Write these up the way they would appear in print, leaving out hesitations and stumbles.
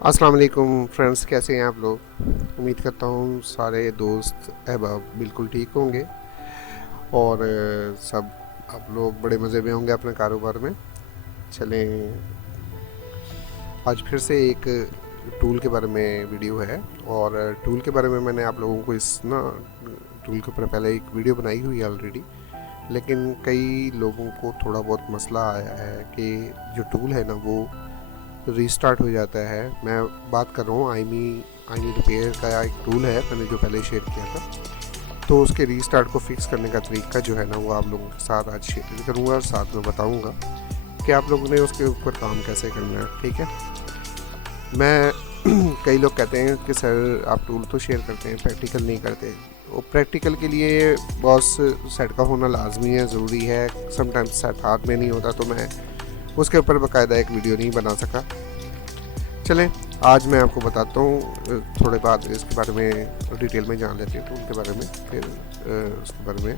अस्सलाम वालेकुम फ्रेंड्स, कैसे हैं आप लोग। उम्मीद करता हूँ सारे दोस्त अहबाब बिल्कुल ठीक होंगे और सब आप लोग बड़े मज़े में होंगे अपने कारोबार में। चलें, आज फिर से एक टूल के बारे में वीडियो है और टूल के बारे में मैंने आप लोगों को इस टूल के ऊपर पहले एक वीडियो बनाई हुई है ऑलरेडी, लेकिन कई लोगों को थोड़ा बहुत मसला आया है कि जो टूल है ना वो रीस्टार्ट हो जाता है। मैं बात कर रहा हूँ आईमी रिपेयर का एक टूल है, मैंने जो पहले शेयर किया था। तो उसके रीस्टार्ट को फिक्स करने का तरीका जो है ना वो आप लोगों के साथ आज शेयर करूँगा और साथ में बताऊँगा कि आप लोगों ने उसके ऊपर काम कैसे करना है। ठीक है, मैं कई लोग कहते हैं कि सर आप टूल तो शेयर करते हैं, प्रैक्टिकल नहीं करते। वो प्रैक्टिकल के लिए बॉस सेट का होना लाजमी है, ज़रूरी है। समटाइम्स सेट हाथ में नहीं होता तो मैं उसके ऊपर बाकायदा एक वीडियो नहीं बना सका। चलें, आज मैं आपको बताता हूँ, थोड़े बाद इसके बारे में डिटेल में जान लेते हैं टूल के बारे में, फिर उसके बारे में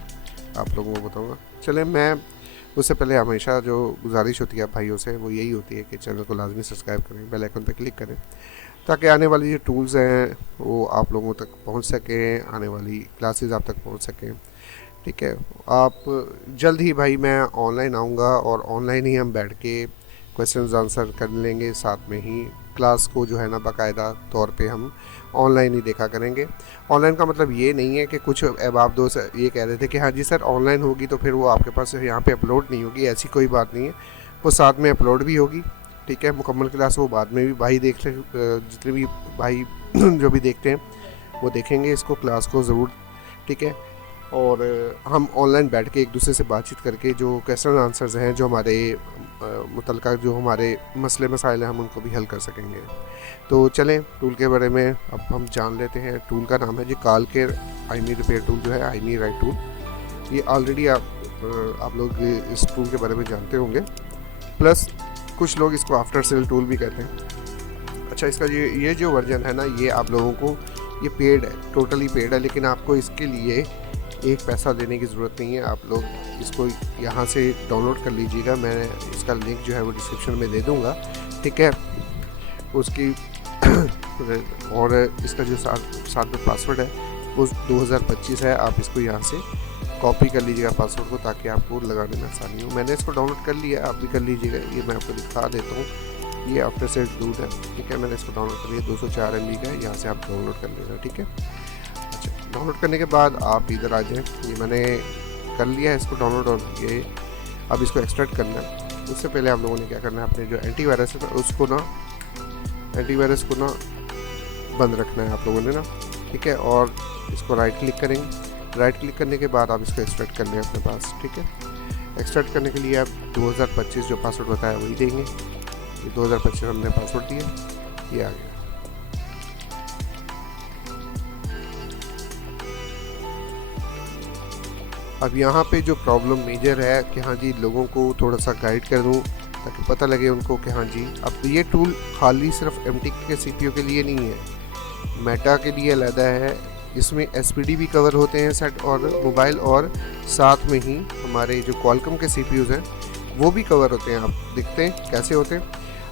आप लोगों को बताऊँगा। चलें, मैं उससे पहले हमेशा जो गुजारिश होती है भाइयों से वो यही होती है कि चैनल को लाजमी सब्सक्राइब करें, बेल आइकन पर क्लिक करें ताकि आने वाली जो टूल्स हैं वो आप लोगों तक पहुँच सकें, आने वाली क्लासेस आप तक पहुँच सकें। ठीक है, आप जल्द ही भाई मैं ऑनलाइन आऊँगा और ऑनलाइन ही हम बैठ के क्वेश्चंस आंसर कर लेंगे, साथ में ही क्लास को जो है ना बाकायदा तौर पे हम ऑनलाइन ही देखा करेंगे। ऑनलाइन का मतलब ये नहीं है कि कुछ अहबाब दोस्त ये कह रहे थे कि हाँ जी सर ऑनलाइन होगी तो फिर वो आपके पास यहाँ पे अपलोड नहीं होगी। ऐसी कोई बात नहीं है, वो साथ में अपलोड भी होगी। ठीक है, मुकम्मल क्लास वो बाद में भी भाई देख ले, जितने भी भाई जो भी देखते हैं वो देखेंगे इसको, क्लास को ज़रूर। ठीक है, और हम ऑनलाइन बैठ के एक दूसरे से बातचीत करके जो क्वेश्चन आंसर्स हैं, जो हमारे मुतल्लिक़ जो हमारे मसले मसाइल हैं, हम उनको भी हल कर सकेंगे। तो चलें, टूल के बारे में अब हम जान लेते हैं। टूल का नाम है जी कालकेयर आईमी रिपेयर टूल, जो है आईमी राइट टूल। ये ऑलरेडी आप लोग इस टूल के बारे में जानते होंगे, प्लस कुछ लोग इसको आफ्टर सेल टूल भी कहते हैं। अच्छा, इसका ये जो वर्जन है ना ये आप लोगों को ये पेड है, टोटली पेड है, लेकिन आपको इसके लिए एक पैसा देने की ज़रूरत नहीं है। आप लोग इसको यहाँ से डाउनलोड कर लीजिएगा, मैं इसका लिंक जो है वो डिस्क्रिप्शन में दे दूँगा। ठीक है, उसकी और इसका जो साथ में पासवर्ड है वो 2025 है। आप इसको यहाँ से कॉपी कर लीजिएगा पासवर्ड को, ताकि आपको लगाने में आसानी हो। मैंने इसको डाउनलोड कर लिया, आप भी कर लीजिएगा। ये मैं आपको दिखा देता हूँ, ये आफ्टर सेल टूल है। ठीक है, मैंने इसको डाउनलोड कर लिया, 204 MB का है, यहाँ से आप डाउनलोड कर लेना। ठीक है, डाउनलोड करने के बाद आप इधर आ जाएं। ये मैंने कर लिया है इसको डाउनलोड, और ये अब इसको एक्सट्रैक्ट करना है। उससे पहले आप लोगों ने क्या करना है, अपने जो एंटीवायरस है उसको एंटीवायरस को बंद रखना है आप लोगों ने ना। ठीक है, और इसको राइट क्लिक करेंगे। राइट क्लिक करने के बाद आप इसको एक्सट्रैक्ट कर लें अपने पास। ठीक है, एक्सट्रैक्ट करने के लिए आप 2025 जो पासवर्ड बताया वही देंगे। ये 2025 हमने पासवर्ड दिया, ये आ गया। अब यहाँ पे जो प्रॉब्लम मेजर है कि हाँ जी लोगों को थोड़ा सा गाइड कर दूँ ताकि पता लगे उनको कि हाँ जी अब ये टूल खाली सिर्फ एमटी के सीपीयू के लिए नहीं है, मेटा के लिए अलग है। इसमें एसपीडी भी कवर होते हैं सेट और मोबाइल, और साथ में ही हमारे जो क्वालकॉम के सीपीयूज़ हैं वो भी कवर होते हैं। आप देखते हैं कैसे होते हैं।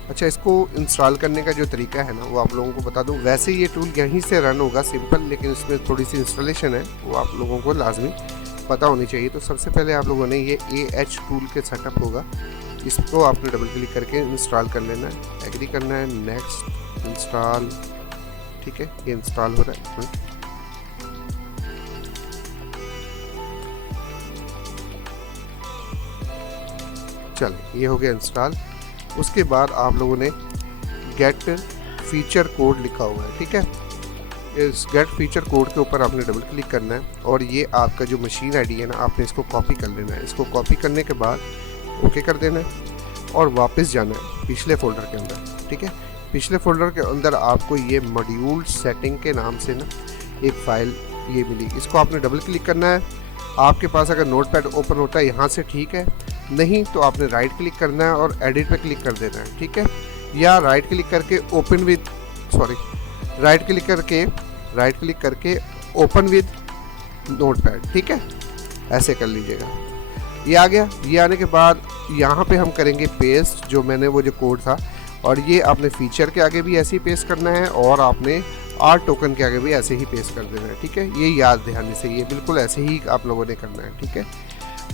अच्छा, इसको इंस्टॉल करने का जो तरीका है ना वो आप लोगों को बता दूं। वैसे ये टूल यहीं से रन होगा सिंपल, लेकिन इसमें थोड़ी सी इंस्टॉलेशन है वो आप लोगों को लाजमी पता होनी चाहिए। तो सबसे पहले आप लोगों ने ये AH टूल के सेटअप होगा, इसको आपने डबल क्लिक करके इंस्टॉल कर लेना है, एग्री करना है, नेक्स्ट, इंस्टॉल। ठीक है, ये इंस्टॉल हो रहा है। चलिए, ये हो गया इंस्टॉल। उसके बाद आप लोगों ने गेट फीचर कोड लिखा हुआ है। ठीक है, इस गेट फीचर कोड के ऊपर आपने डबल क्लिक करना है, और ये आपका जो मशीन आईडी है ना आपने इसको कॉपी कर लेना है। इसको कॉपी करने के बाद ओके कर देना है और वापस जाना है पिछले फोल्डर के अंदर। ठीक है, पिछले फोल्डर के अंदर आपको ये मॉड्यूल सेटिंग के नाम से ना एक फ़ाइल ये मिली, इसको आपने डबल क्लिक करना है आपके पास अगर नोटपैड ओपन होता है यहाँ से ठीक है, नहीं तो आपने राइट क्लिक करना है और एडिट पे क्लिक कर देना है, ठीक है। या राइट क्लिक करके राइट क्लिक करके ओपन विद नोटपैड, ठीक है, ऐसे कर लीजिएगा। ये आ गया। ये आने के बाद यहाँ पे हम करेंगे पेस्ट, जो मैंने वो जो कोड था, और ये आपने फीचर के आगे भी ऐसे ही पेस्ट करना है और आपने आर टोकन के आगे भी ऐसे ही पेस्ट कर देना है, ठीक है। ये याद ध्यान से, ये बिल्कुल ऐसे ही आप लोगों ने करना है, ठीक है।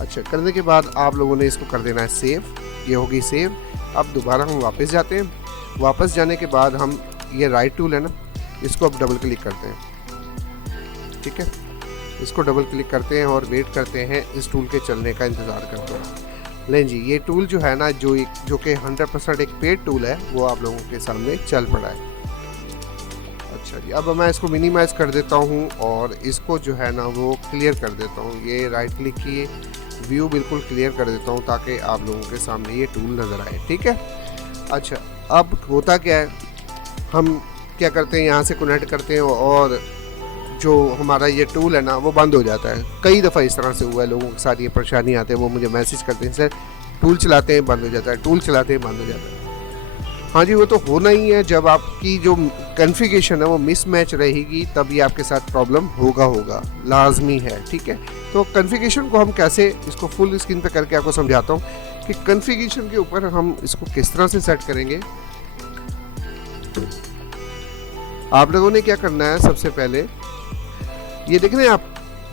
अच्छा, करने के बाद आप लोगों ने इसको कर देना है सेव। ये होगी सेव। अब दोबारा हम वापस जाते हैं। वापस जाने के बाद हम ये राइट टूल है ना, इसको अब डबल क्लिक करते हैं, ठीक है। इसको डबल क्लिक करते हैं और वेट करते हैं, इस टूल के चलने का इंतज़ार करते हैं। लें जी, ये टूल जो है ना, जो कि 100% एक पेड टूल है, वो आप लोगों के सामने चल पड़ा है। अच्छा जी, अब मैं इसको मिनिमाइज़ कर देता हूँ और इसको जो है ना वो क्लियर कर देता हूँ। ये राइट क्लिक किए, व्यू बिल्कुल क्लियर कर देता हूँ ताकि आप लोगों के सामने ये टूल नज़र आए, ठीक है। अच्छा, अब होता क्या है, हम क्या करते हैं, यहाँ से कनेक्ट करते हैं और जो हमारा ये टूल है ना वो बंद हो जाता है। कई दफ़ा इस तरह से हुआ है, लोगों के साथ ये परेशानी आते हैं, वो मुझे मैसेज करते हैं, सर टूल चलाते हैं बंद हो जाता है, टूल चलाते हैं बंद हो जाता है। हाँ जी, वो तो होना ही है। जब आपकी जो कॉन्फ़िगरेशन है वो मिसमैच रहेगी तभी आपके साथ प्रॉब्लम होगा, लाजमी है, ठीक है। तो कॉन्फ़िगरेशन को हम कैसे, इसको फुल स्क्रीन पे करके आपको समझाता हूँ कि कॉन्फ़िगरेशन के ऊपर हम इसको किस तरह से सेट करेंगे। आप लोगों ने क्या करना है, सबसे पहले ये देख रहे हैं आप,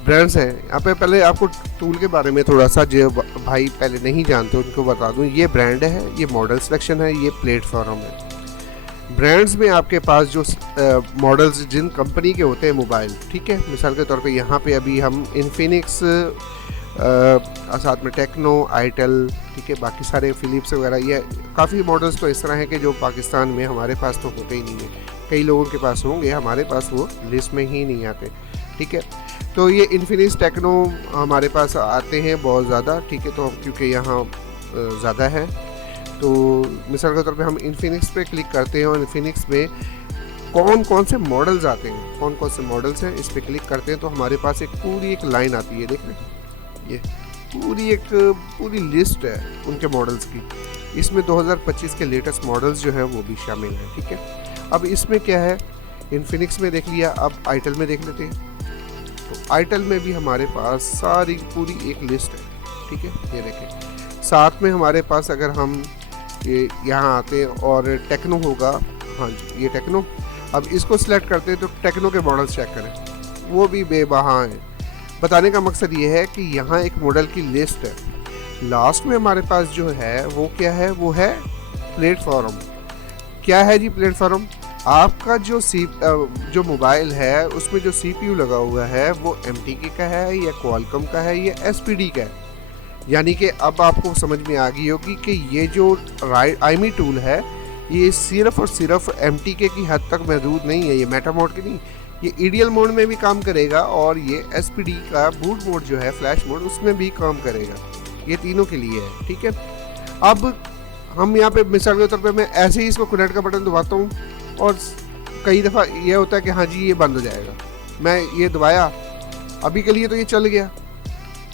ब्रांड्स हैं यहाँ पे। पहले आपको टूल के बारे में थोड़ा सा, जो भाई पहले नहीं जानते उनको बता दूं, ये ब्रांड है, ये मॉडल सिलेक्शन है, ये प्लेटफॉर्म है। ब्रांड्स में आपके पास जो मॉडल्स जिन कंपनी के होते हैं मोबाइल, ठीक है, मिसाल के तौर पे यहाँ पे अभी हम इन्फिनिक्स, साथ में टेक्नो, आईटेल, ठीक है, बाकी सारे फिलिप्स वगैरह, ये काफ़ी मॉडल्स तो इस तरह हैं कि जो पाकिस्तान में हमारे पास तो होते ही नहीं है। कई लोगों के पास होंगे, हमारे पास वो लिस्ट में ही नहीं आते, ठीक है। तो ये इन्फिनिक्स, टेक्नो हमारे पास आते हैं बहुत ज़्यादा, ठीक है। तो क्योंकि यहाँ ज़्यादा है, तो मिसाल के तौर पे हम इन्फिनिक्स पे क्लिक करते हैं और इन्फिनिक्स में कौन कौन से मॉडल्स आते हैं, कौन कौन से मॉडल्स हैं, इस पर क्लिक करते हैं तो हमारे पास एक पूरी लाइन आती है, देख रहे हैं, ये पूरी लिस्ट है उनके मॉडल्स की। इसमें 2025 के लेटेस्ट मॉडल्स जो हैं वो भी शामिल हैं, ठीक है। अब इसमें क्या है, इन्फिनिक्स में देख लिया, अब आईटेल में देख लेते हैं। तो आईटेल में भी हमारे पास सारी पूरी एक लिस्ट है, ठीक है, ये देखें। साथ में हमारे पास अगर हम ये यहाँ आते हैं और टेक्नो होगा, हाँ जी, ये टेक्नो, अब इसको सिलेक्ट करते हैं तो टेक्नो के मॉडल्स चेक करें, वो भी बेबहा हैं। बताने का मकसद ये है कि यहाँ एक मॉडल की लिस्ट है, लास्ट में हमारे पास जो है वो क्या है, वो है प्लेटफॉर्म। क्या है जी प्लेटफॉर्म? आपका जो मोबाइल है उसमें जो CPU लगा हुआ है वो MTK का है या क्वालकॉम का है या SPD का है। यानी कि अब आपको समझ में आ गई होगी कि ये जो IMEI टूल है ये सिर्फ और सिर्फ MTK की हद तक महदूद नहीं है, ये मेटा मोड की नहीं, ये EDL मोड में भी काम करेगा और ये SPD का बूट मोड जो है, फ्लैश मोड, उसमें भी काम करेगा। ये तीनों के लिए है, ठीक है। अब हम यहाँ पे मिसाल के तौर पे मैं ऐसे ही इसको कनेक्ट का बटन दबाता हूँ और कई दफ़ा ये होता है कि हाँ जी ये बंद हो जाएगा। मैं ये दबाया, अभी के लिए तो ये चल गया,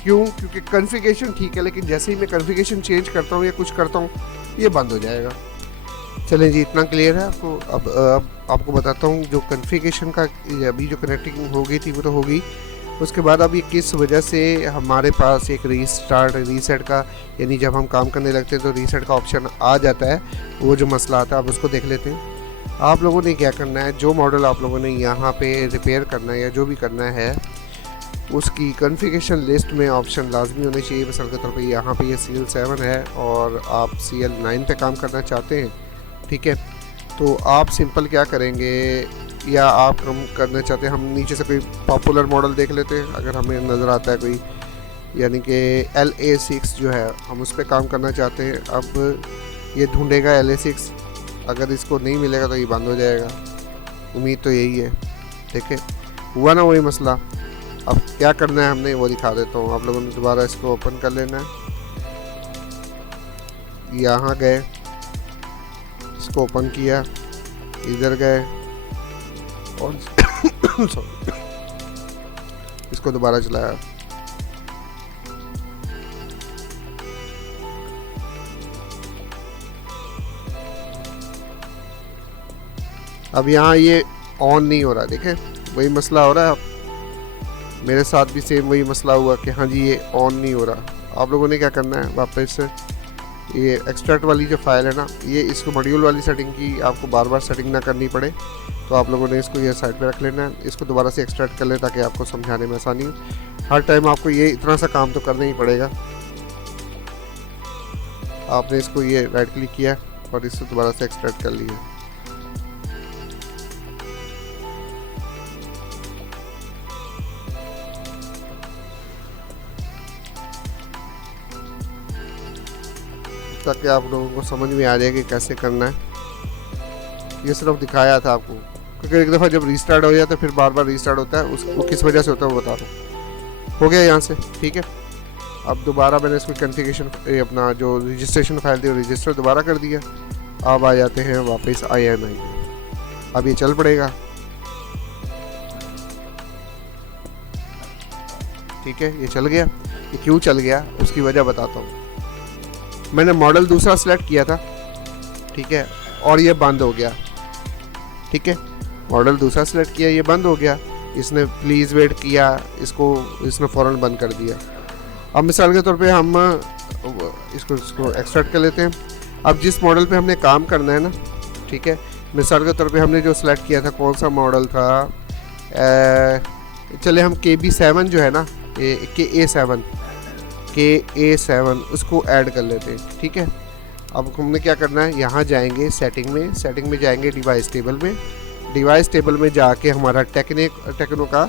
क्यों? क्योंकि कॉन्फ़िगरेशन ठीक है, लेकिन जैसे ही मैं कॉन्फ़िगरेशन चेंज करता हूँ या कुछ करता हूँ ये बंद हो जाएगा। चलें जी, इतना क्लियर है आपको। अब आपको बताता हूँ जो कॉन्फ़िगरेशन का अभी जो कनेक्टिंग हो गई थी वो तो हो गई, उसके बाद अब ये किस वजह से हमारे पास एक रीसेट का, यानी जब हम काम करने लगते हैं तो रीसेट का ऑप्शन आ जाता है, वो जो मसला आता है अब उसको देख लेते हैं। आप लोगों ने क्या करना है, जो मॉडल आप लोगों ने यहाँ पे रिपेयर करना है या जो भी करना है उसकी कॉन्फ़िगरेशन लिस्ट में ऑप्शन लाजमी होने चाहिए। मिसाल के तौर पे यहाँ पे ये CL7 है और आप CL9 पे काम करना चाहते हैं, ठीक है, तो आप सिंपल क्या करेंगे, या आप हम करना चाहते हैं, हम नीचे से कोई पॉपुलर मॉडल देख लेते हैं, अगर हमें नज़र आता है कोई, यानी कि LA6 जो है, हम उस पर काम करना चाहते हैं। अब ये ढूंढेगा LA6, अगर इसको नहीं मिलेगा तो ये बंद हो जाएगा, उम्मीद तो यही है, ठीक है। हुआ ना वही मसला। अब क्या करना है हमने वो दिखा देता हूँ। आप लोगों ने दोबारा इसको ओपन कर लेना है, यहाँ गए, इसको ओपन किया, इधर गए और इसको दोबारा चलाया, अब यहाँ ये ऑन नहीं हो रहा, देखें वही मसला हो रहा है। मेरे साथ भी सेम वही मसला हुआ कि हाँ जी ये ऑन नहीं हो रहा। आप लोगों ने क्या करना है, वापस ये एक्सट्रैक्ट वाली जो फाइल है ना, ये इसको मॉड्यूल वाली सेटिंग की आपको बार बार सेटिंग ना करनी पड़े, तो आप लोगों ने इसको ये साइड पे रख लेना है। इसको दोबारा से एक्सट्रैक्ट कर लें ताकि आपको समझाने में आसानी हो। हर टाइम आपको ये इतना सा काम तो करना ही पड़ेगा। आपने इसको ये राइट क्लिक किया और इसको दोबारा से एक्सट्रैक्ट कर लिया। ताकि आप लोगों को समझ में आ जाए कि कैसे करना है। ये सिर्फ दिखाया था आपको, क्योंकि एक दफ़ा जब रीस्टार्ट हो जाता है फिर बार बार रीस्टार्ट होता है, उसको किस वजह से होता है वो बता दूँ। हो गया यहाँ से, ठीक है। अब दोबारा मैंने इसको कॉन्फ़िगरेशन अपना जो रजिस्ट्रेशन फाइल थी वो रजिस्टर दोबारा कर दिया। अब आ जाते हैं वापस IMI। अब ये चल पड़ेगा, ठीक है। ये चल गया। ये क्यों चल गया उसकी वजह बताता हूँ। मैंने मॉडल दूसरा सिलेक्ट किया था, ठीक है, और ये बंद हो गया, ठीक है। मॉडल दूसरा सिलेक्ट किया, ये बंद हो गया। इसने प्लीज़ वेट किया, इसने फ़ौरन बंद कर दिया। अब मिसाल के तौर पे हम इसको एक्सट्रैक्ट कर लेते हैं। अब जिस मॉडल पे हमने काम करना है ना, ठीक है, मिसाल के तौर पे हमने जो सिलेक्ट किया था, कौन सा मॉडल था, चले हम KB7 जो है ना, KA7 उसको ऐड कर लेते हैं, ठीक है। अब हमने क्या करना है, यहाँ जाएंगे सेटिंग में जाएंगे डिवाइस टेबल में। डिवाइस टेबल में जाके हमारा टेक्नो का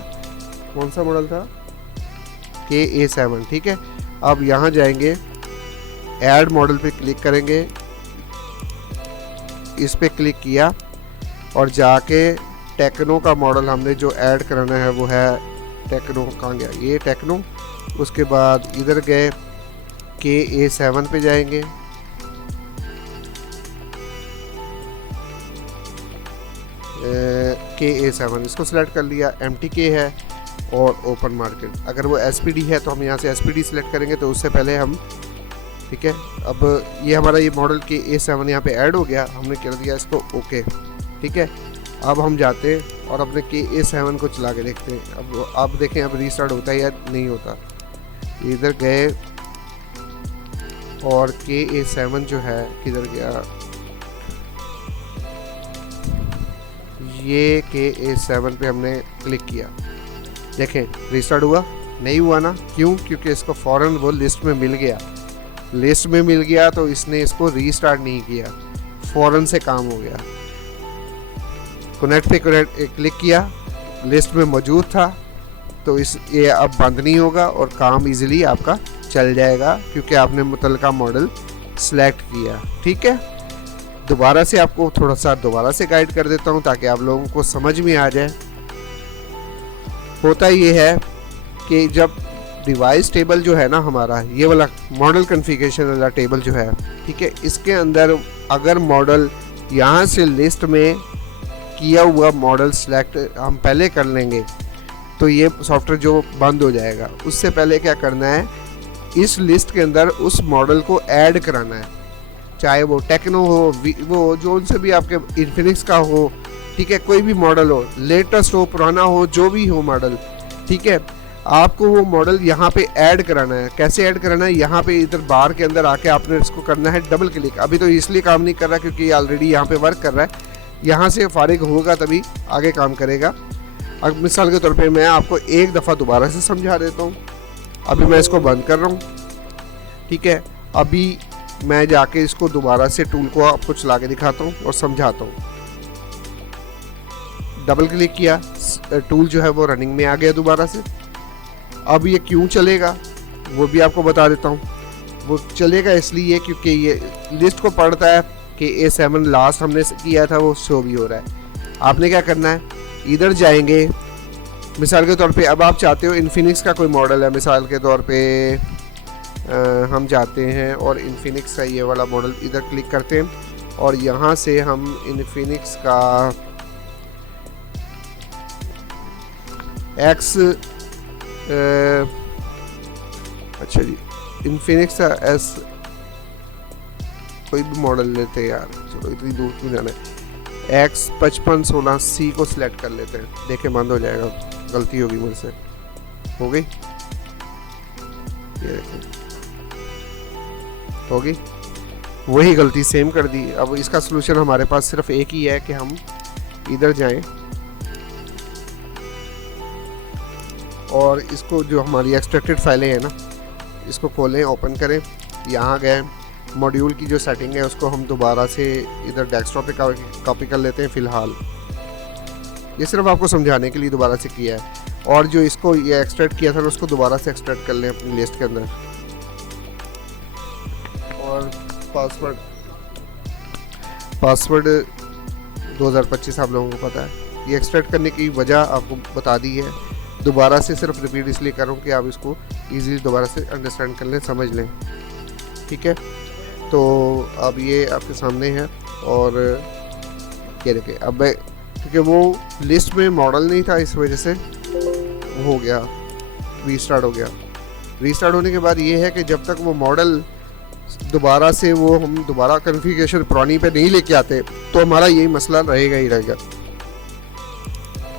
कौन सा मॉडल था, KA7, ठीक है। अब यहाँ जाएंगे, ऐड मॉडल पे क्लिक करेंगे, इस पे क्लिक किया और जाके टेक्नो का मॉडल हमने जो ऐड कराना है वो है टेक्नो, कहाँ गया ये टेक्नो। उसके बाद इधर गए KA7 पे जाएंगे, KA7 इसको सिलेक्ट कर लिया। MTK है और ओपन मार्केट। अगर वो SPD है तो हम यहाँ से SPD सिलेक्ट करेंगे, तो उससे पहले हम, ठीक है। अब ये हमारा ये मॉडल KA7 यहाँ पे ऐड हो गया, हमने कर दिया इसको ओके, ठीक है। अब हम जाते हैं और अपने KA7 को चला के देखते हैं। अब देखें अब रीस्टार्ट होता है या नहीं होता। इधर गए और KA7 जो है किधर गया, ये KA7 पे हमने क्लिक किया, देखें रीस्टार्ट हुआ नहीं हुआ ना, क्यों, क्योंकि इसको फ़ौरन वो लिस्ट में मिल गया, तो इसने इसको रीस्टार्ट नहीं किया, फ़ौरन से काम हो गया। कनेक्ट पे क्लिक किया, लिस्ट में मौजूद था, तो ये अब बंद नहीं होगा और काम इजीली आपका चल जाएगा, क्योंकि आपने मुतलका मॉडल सेलेक्ट किया, ठीक है। दोबारा से आपको थोड़ा सा दोबारा से गाइड कर देता हूँ ताकि आप लोगों को समझ में आ जाए। होता ये है कि जब डिवाइस टेबल जो है ना हमारा, ये वाला मॉडल कॉन्फ़िगरेशन वाला टेबल जो है, ठीक है, इसके अंदर अगर मॉडल यहाँ से लिस्ट में किया हुआ मॉडल सेलेक्ट हम पहले कर लेंगे तो ये सॉफ्टवेयर जो बंद हो जाएगा। उससे पहले क्या करना है, इस लिस्ट के अंदर उस मॉडल को ऐड कराना है, चाहे वो टेक्नो हो, वो जो उनसे भी आपके इन्फिनिक्स का हो, ठीक है, कोई भी मॉडल हो, लेटेस्ट हो, पुराना हो, जो भी हो मॉडल, ठीक है। आपको वो मॉडल यहाँ पे ऐड कराना है। कैसे ऐड कराना है, यहाँ पे इधर बार के अंदर आके आपने इसको करना है डबल क्लिक। अभी तो इसलिए काम नहीं कर रहा क्योंकि ये ऑलरेडी यहाँ पे वर्क कर रहा है, यहाँ से फारिग होगा तभी आगे काम करेगा। अब मिसाल के तौर पे मैं आपको एक दफ़ा दोबारा से समझा देता हूँ। अभी मैं इसको बंद कर रहा हूँ, ठीक है। अभी मैं जाके इसको दोबारा से टूल को आपको चला के दिखाता हूँ और समझाता हूँ। डबल क्लिक किया, टूल जो है वो रनिंग में आ गया दोबारा से। अब ये क्यों चलेगा वो भी आपको बता देता हूँ। वो चलेगा इसलिए क्योंकि ये लिस्ट को पढ़ता है कि A7 लास्ट हमने किया था वो शो भी हो रहा है। आपने क्या करना है, इधर जाएंगे, मिसाल के तौर पे अब आप चाहते हो इन्फिनिक्स का कोई मॉडल है, मिसाल के तौर पे हम जाते हैं और इन्फिनिक्स का ये वाला मॉडल इधर क्लिक करते हैं और यहाँ से हम इन्फिनिक्स का एक्स अच्छा जी इन्फिनिक्स का एस कोई भी मॉडल लेते हैं यार, चलो इतनी दूर क्यों जाना है। X5516C को सिलेक्ट कर लेते हैं। देखें बंद हो जाएगा, गलती होगी मेरे से, हो गई, ये देखें होगी, वही गलती सेम कर दी। अब इसका सलूशन हमारे पास सिर्फ एक ही है कि हम इधर जाएं और इसको जो हमारी एक्सट्रैक्टेड फाइलें हैं ना, इसको खोलें, ओपन करें, यहाँ गए, मॉड्यूल की जो सेटिंग है उसको हम दोबारा से इधर डेस्कटॉप पे कॉपी कर लेते हैं। फ़िलहाल ये सिर्फ आपको समझाने के लिए दोबारा से किया है, और जो इसको ये एक्सट्रैक्ट किया था ना उसको दोबारा से एक्सट्रैक्ट कर लें अपनी लिस्ट के अंदर। और पासवर्ड 2025 आप लोगों को पता है। ये एक्सट्रैक्ट करने की वजह आपको बता दी है, दोबारा से सिर्फ रिपीट इसलिए करूँ कि आप इसको इजीली दोबारा से अंडरस्टैंड कर लें, समझ लें, ठीक है। तो अब ये आपके सामने है, और ये देखें, अब क्योंकि वो लिस्ट में मॉडल नहीं था इस वजह से वो हो गया, रीस्टार्ट हो गया। रीस्टार्ट होने के बाद ये है कि जब तक वो मॉडल दोबारा से वो हम दोबारा कॉन्फ़िगरेशन पुरानी पे नहीं लेके आते तो हमारा यही मसला रहेगा ही रहेगा।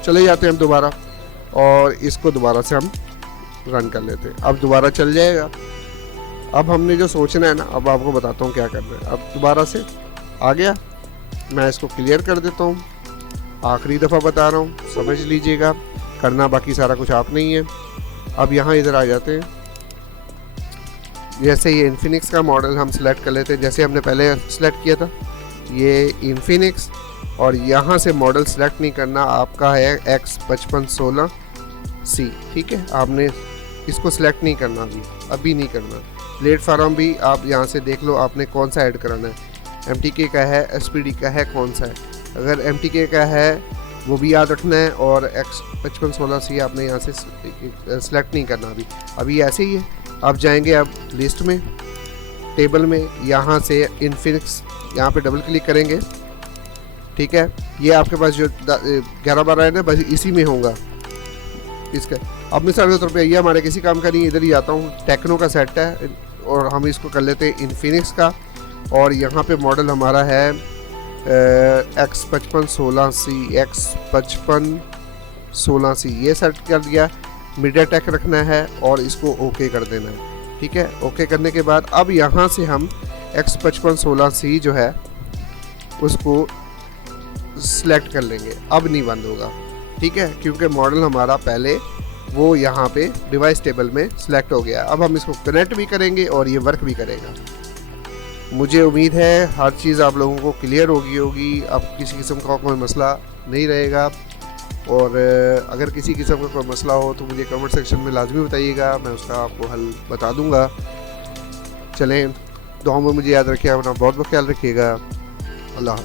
चले जाते हैं हम दोबारा और इसको दोबारा से हम रन कर लेते हैं। अब दोबारा चल जाएगा। अब हमने जो सोचना है ना, अब आपको बताता हूँ क्या करना है। अब दोबारा से आ गया, मैं इसको क्लियर कर देता हूँ, आखिरी दफ़ा बता रहा हूँ, समझ लीजिएगा, करना बाकी सारा कुछ आप नहीं है। अब यहाँ इधर आ जाते हैं, जैसे ये इन्फिनिक्स का मॉडल हम सेलेक्ट कर लेते हैं, जैसे हमने पहले सेलेक्ट किया था ये इन्फिनिक्स, और यहाँ से मॉडल सेलेक्ट नहीं करना, आपका है X5516C, ठीक है। आपने इसको सेलेक्ट नहीं करना, अभी नहीं करना। प्लेटफार्म भी आप यहाँ से देख लो आपने कौन सा ऐड कराना है, MTK का है, SPD का है, कौन सा है। अगर MTK का है वो भी याद रखना है, और X5516C आपने यहाँ से सेलेक्ट नहीं करना अभी ऐसे ही है। आप जाएंगे अब लिस्ट में, टेबल में, यहाँ से इन्फिनिक्स, यहाँ पे डबल क्लिक करेंगे, ठीक है। ये आपके पास जो 11-12 है ना, बस इसी में होगा इसका। अब मैं सारे तौर पर ये हमारे किसी काम का नहीं, इधर ही आता हूँ, टेक्नो का सेट है और हम इसको कर लेते हैं इन्फिनिक्स का, और यहाँ पे मॉडल हमारा है X5516C ये सेट कर दिया। मीडियाटेक रखना है और इसको ओके कर देना है, ठीक है। ओके करने के बाद अब यहाँ से हम X5516C जो है उसको सिलेक्ट कर लेंगे। अब नहीं बंद होगा, ठीक है, क्योंकि मॉडल हमारा पहले वो यहाँ पे डिवाइस टेबल में सिलेक्ट हो गया। अब हम इसको कनेक्ट भी करेंगे और ये वर्क भी करेगा। मुझे उम्मीद है हर चीज़ आप लोगों को क्लियर होगी। अब किसी किस्म का कोई मसला नहीं रहेगा, और अगर किसी किस्म का कोई मसला हो तो मुझे कमेंट सेक्शन में लाजमी बताइएगा, मैं उसका आपको हल बता दूंगा। चलें, दुआ में मुझे याद रखिए, अपना बहुत बहुत ख्याल रखिएगा। अल्लाह।